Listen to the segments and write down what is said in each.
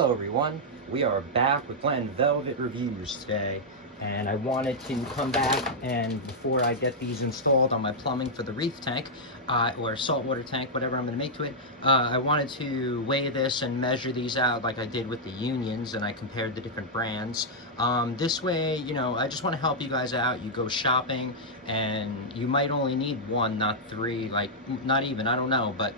Hello everyone, we are back with Glen Velvet Reviews today, and I wanted to come back and before I get these installed on my plumbing for the reef tank or saltwater tank, whatever I'm going to make to it, I wanted to weigh this and measure these out like I did with the unions, and I compared the different brands. This way, you know, I just want to help you guys out. You go shopping and you might only need one, not three, like not even, I don't know, but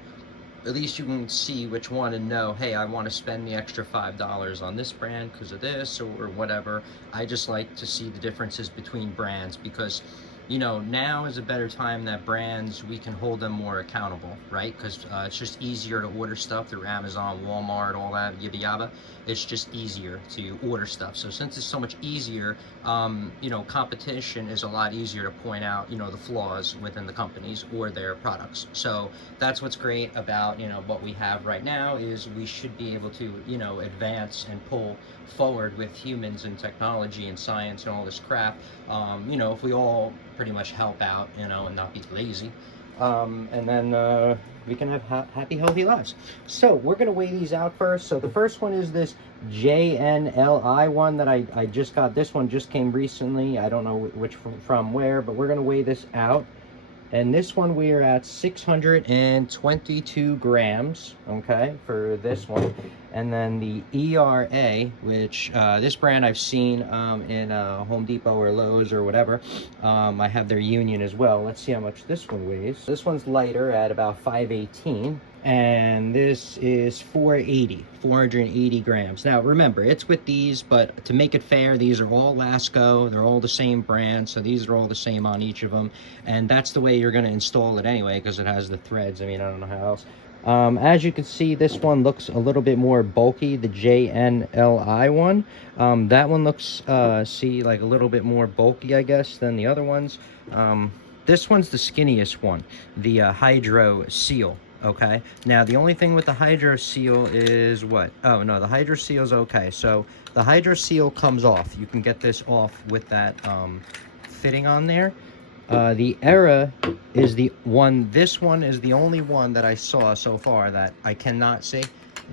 at least you can see which one and know, hey, I want to spend the extra $5 on this brand because of this or whatever. I just like to see the differences between brands because, you know, now is a better time that brands, we can hold them more accountable, right? Because it's just easier to order stuff through Amazon, Walmart, all that, yabba yabba. It's just easier to order stuff. So since it's so much easier, you know, competition is a lot easier to point out, you know, the flaws within the companies or their products. So that's what's great about, you know, what we have right now is we should be able to, you know, advance and pull forward with humans and technology and science and all this crap. You know, if we all pretty much help out, you know, and not be lazy, and then we can have happy, healthy lives. So we're going to weigh these out first. So the first one is this JNLI one that I just got. This one just came recently. I don't know which from where, but we're going to weigh this out. And this one we are at 622 grams, okay, for this one. And then the ERA, which this brand I've seen in Home Depot or Lowe's or whatever. I have their union as well. Let's see how much this one weighs. This one's lighter at about 518. And this is 480 grams. Now remember, it's with these, but to make it fair, these are all Lasco, they're all the same brand, so these are all the same on each of them, and that's the way you're going to install it anyway, because it has the threads. I mean, I don't know how else. As you can see, this one looks a little bit more bulky, the JNLI one. That one looks, see, like a little bit more bulky, I guess, than the other ones. This one's the skinniest one, the HYDROSEAL. Okay, now the only thing with the HYDROSEAL is what? Oh no, the HYDROSEAL is okay. So the HYDROSEAL comes off. You can get this off with that fitting on there. The ERA is the one. This one is the only one that I saw so far that I cannot see.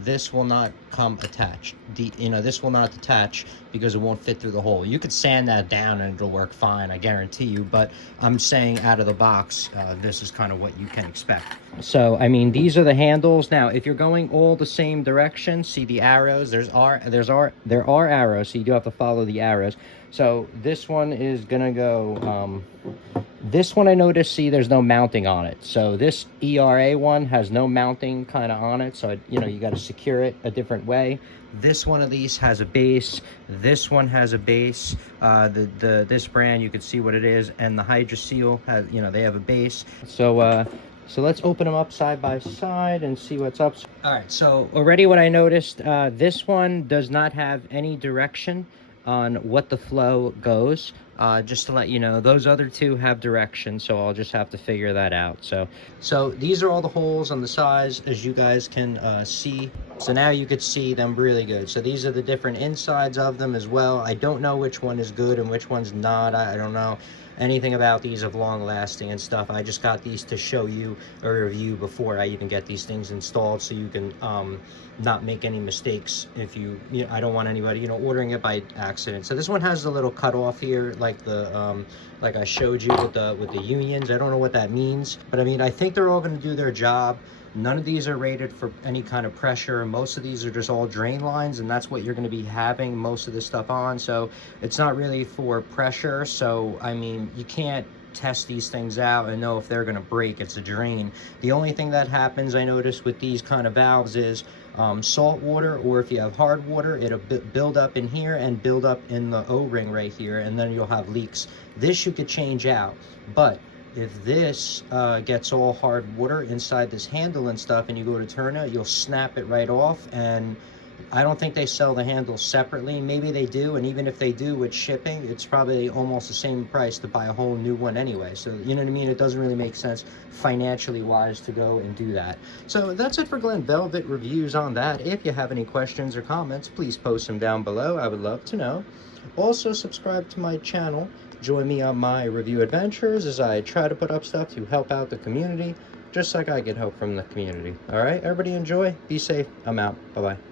This will not come attached. You know, this will not attach because it won't fit through the hole. You could sand that down and it'll work fine, I guarantee you, but I'm saying out of the box, this is kind of what you can expect. So I mean, these are the handles. Now if you're going all the same direction, see the arrows, there are arrows, so you do have to follow the arrows. So this one is gonna go this one I noticed, see, there's no mounting on it. So this ERA one has no mounting kind of on it. So, you know, you got to secure it a different way. This one of these has a base. This one has a base. This brand, you can see what it is. And the HYDROSEAL has, you know, they have a base. So, so let's open them up side by side and see what's up. All right, so already what I noticed, this one does not have any direction on what the flow goes. Just to let you know, those other two have direction, so I'll just have to figure that out. So these are all the holes on the sides, as you guys can see. So now you could see them really good. So these are the different insides of them as well. I don't know which one is good and which one's not. I don't know anything about these of long lasting and stuff. I just got these to show you a review before I even get these things installed, so you can not make any mistakes if you know, I don't want anybody, you know, ordering it by accident. So this one has a little cut off here, like the like I showed you with the unions. I don't know what that means, but I mean, I think they're all going to do their job. None of these are rated for any kind of pressure. Most of these are just all drain lines, and that's what you're going to be having most of this stuff on. So it's not really for pressure. So I mean, you can't test these things out and know if they're going to break. It's a drain. The only thing that happens, I noticed, with these kind of valves is salt water, or if you have hard water, it'll build up in here and build up in the O-ring right here, and then you'll have leaks. This you could change out, but if this gets all hard water inside this handle and stuff and you go to turn it, you'll snap it right off. And I don't think they sell the handles separately. Maybe they do, and even if they do with shipping, it's probably almost the same price to buy a whole new one anyway. So you know what I mean? It doesn't really make sense financially wise to go and do that. So that's it for Glen Velvet Reviews on that. If you have any questions or comments, please post them down below. I would love to know. Also subscribe to my channel. Join me on my review adventures as I try to put up stuff to help out the community, just like I get help from the community. All right, everybody enjoy, be safe, I'm out, bye-bye.